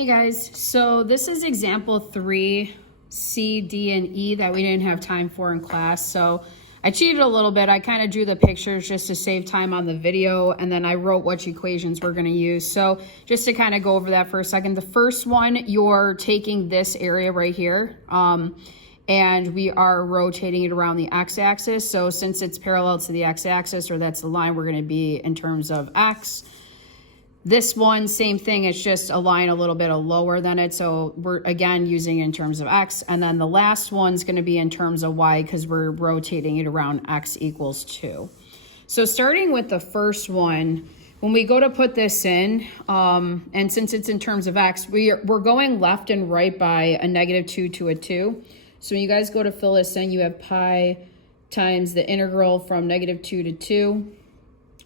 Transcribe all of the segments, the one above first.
Hey guys, so this is example 3, C, D, and E that we didn't have time for in class. So I cheated a little bit. I kind of drew the pictures just to save time on the video, and then I wrote which equations we're going to use. So just to kind of go over that for a second, the first one, you're taking this area right here, and we are rotating it around the x-axis. So since it's parallel to the x-axis, or that's the line, we're going to be in terms of x. This one, same thing, it's just a line a little bit lower than it. So we're, again, using it in terms of x. And then the last one's going to be in terms of y because we're rotating it around x equals 2. So starting with the first one, when we go to put this in, and since it's in terms of x, we're going left and right by a -2 to a 2. So when you guys go to fill this in, you have pi times the integral from -2 to 2.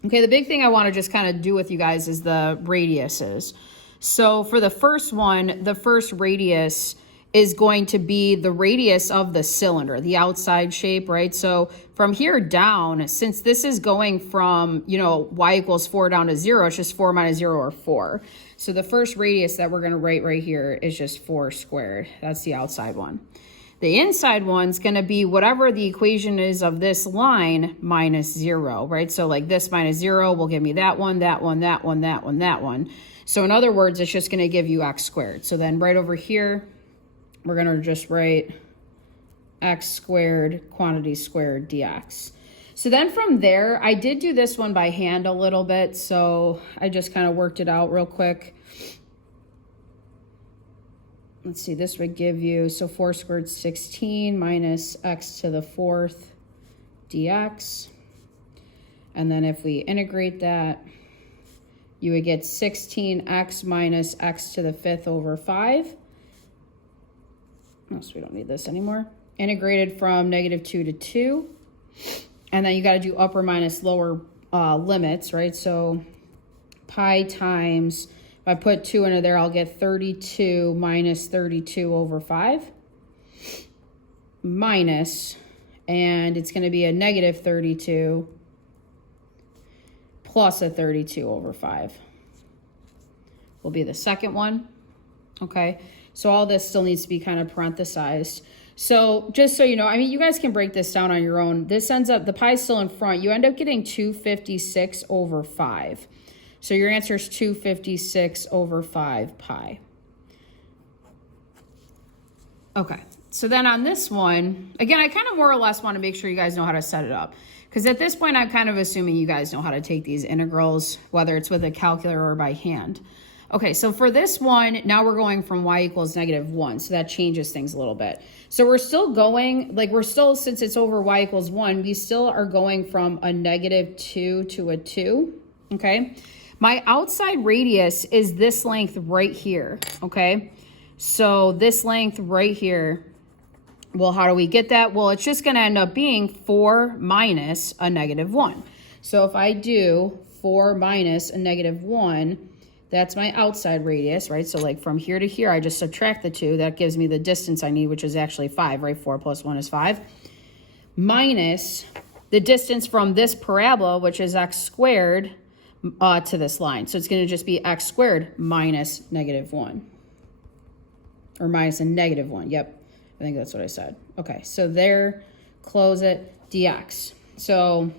Okay, the big thing I want to just kind of do with you guys is the radiuses. So for the first one, the first radius is going to be the radius of the cylinder, the outside shape, right? So from here down, since this is going from, y equals 4 down to 0, it's just 4 minus 0 or 4. So the first radius that we're going to write right here is just 4 squared. That's the outside one. The inside one's going to be whatever the equation is of this line minus 0, right? So like this minus 0 will give me that one, that one, that one, that one, that one. So in other words, it's just going to give you x squared. So then right over here, we're going to just write x squared quantity squared dx. So then from there, I did do this one by hand a little bit. So I just kind of worked it out real quick. Let's see, this would give you, so 4 squared 16 minus x to the 4th dx. And then if we integrate that, you would get 16x minus x to the 5th over 5. Oh, so we don't need this anymore. Integrated from -2 to 2. And then you got to do upper minus lower limits, right? So pi times, if I put 2 into there, I'll get 32 minus 32 over 5 minus, and it's going to be a -32 plus a 32 over 5 will be the second one. Okay, so all this still needs to be kind of parenthesized. So just so you know, I mean, you guys can break this down on your own. This ends up, the pie's still in front. You end up getting 256 over 5. So your answer is 256 over 5 pi. Okay, so then on this one, again, I kind of more or less want to make sure you guys know how to set it up. Because at this point, I'm kind of assuming you guys know how to take these integrals, whether it's with a calculator or by hand. Okay, so for this one, now we're going from y equals -1, so that changes things a little bit. So we're still going, since it's over y equals 1, we still are going from a -2 to a 2, okay? My outside radius is this length right here, okay? So this length right here, well, how do we get that? Well, it's just going to end up being 4 minus a -1. So if I do 4 minus a -1, that's my outside radius, right? So like from here to here, I just subtract the 2. That gives me the distance I need, which is actually 5, right? 4 plus 1 is 5. Minus the distance from this parabola, which is x squared, to this line. So it's going to just be x squared minus -1. Or minus a -1. Yep. I think that's what I said. Okay. So there, close it, dx. So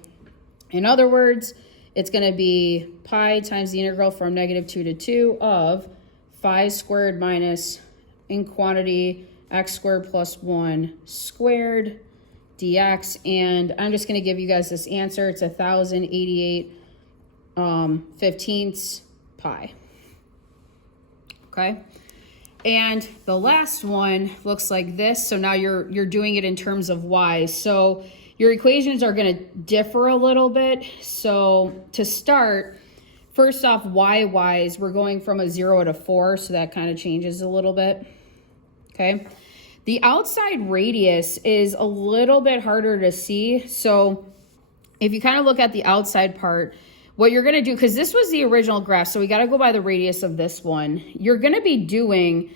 in other words, it's going to be pi times the integral from -2 to 2 of 5 squared minus, in quantity, x squared plus 1 squared dx. And I'm just going to give you guys this answer. It's 1,088 15ths pi. Okay. And the last one looks like this. So now you're doing it in terms of y. So your equations are going to differ a little bit. So to start, first off, y-wise, we're going from a 0 to 4. So that kind of changes a little bit. Okay. The outside radius is a little bit harder to see. So if you kind of look at the outside part, what you're going to do, because this was the original graph, so we got to go by the radius of this one. You're going to be doing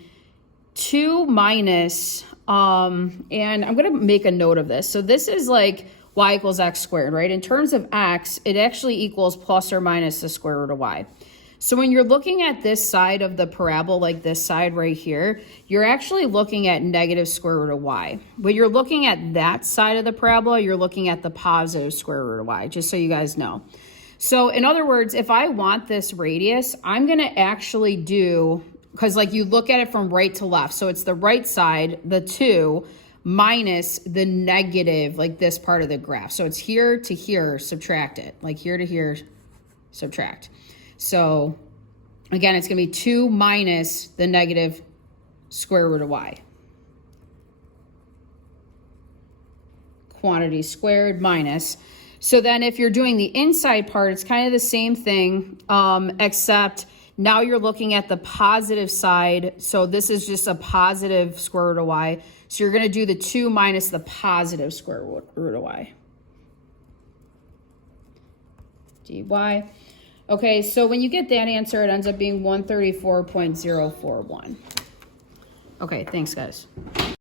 2 minus, and I'm going to make a note of this. So this is like y equals x squared, right? In terms of x, it actually equals plus or minus the square root of y. So when you're looking at this side of the parabola, like this side right here, you're actually looking at negative square root of y. When you're looking at that side of the parabola, you're looking at the positive square root of y, just so you guys know. So in other words, if I want this radius, I'm going to actually do, because like you look at it from right to left. So it's the right side, the 2, minus the negative, like this part of the graph. So it's here to here, subtract it. Like here to here, subtract. So again, it's going to be 2 minus the negative square root of y. Quantity squared minus. So then if you're doing the inside part, it's kind of the same thing, except now you're looking at the positive side. So this is just a positive square root of y. So you're going to do the 2 minus the positive square root of y. dy. Okay, so when you get that answer, it ends up being 134.041. Okay, thanks, guys.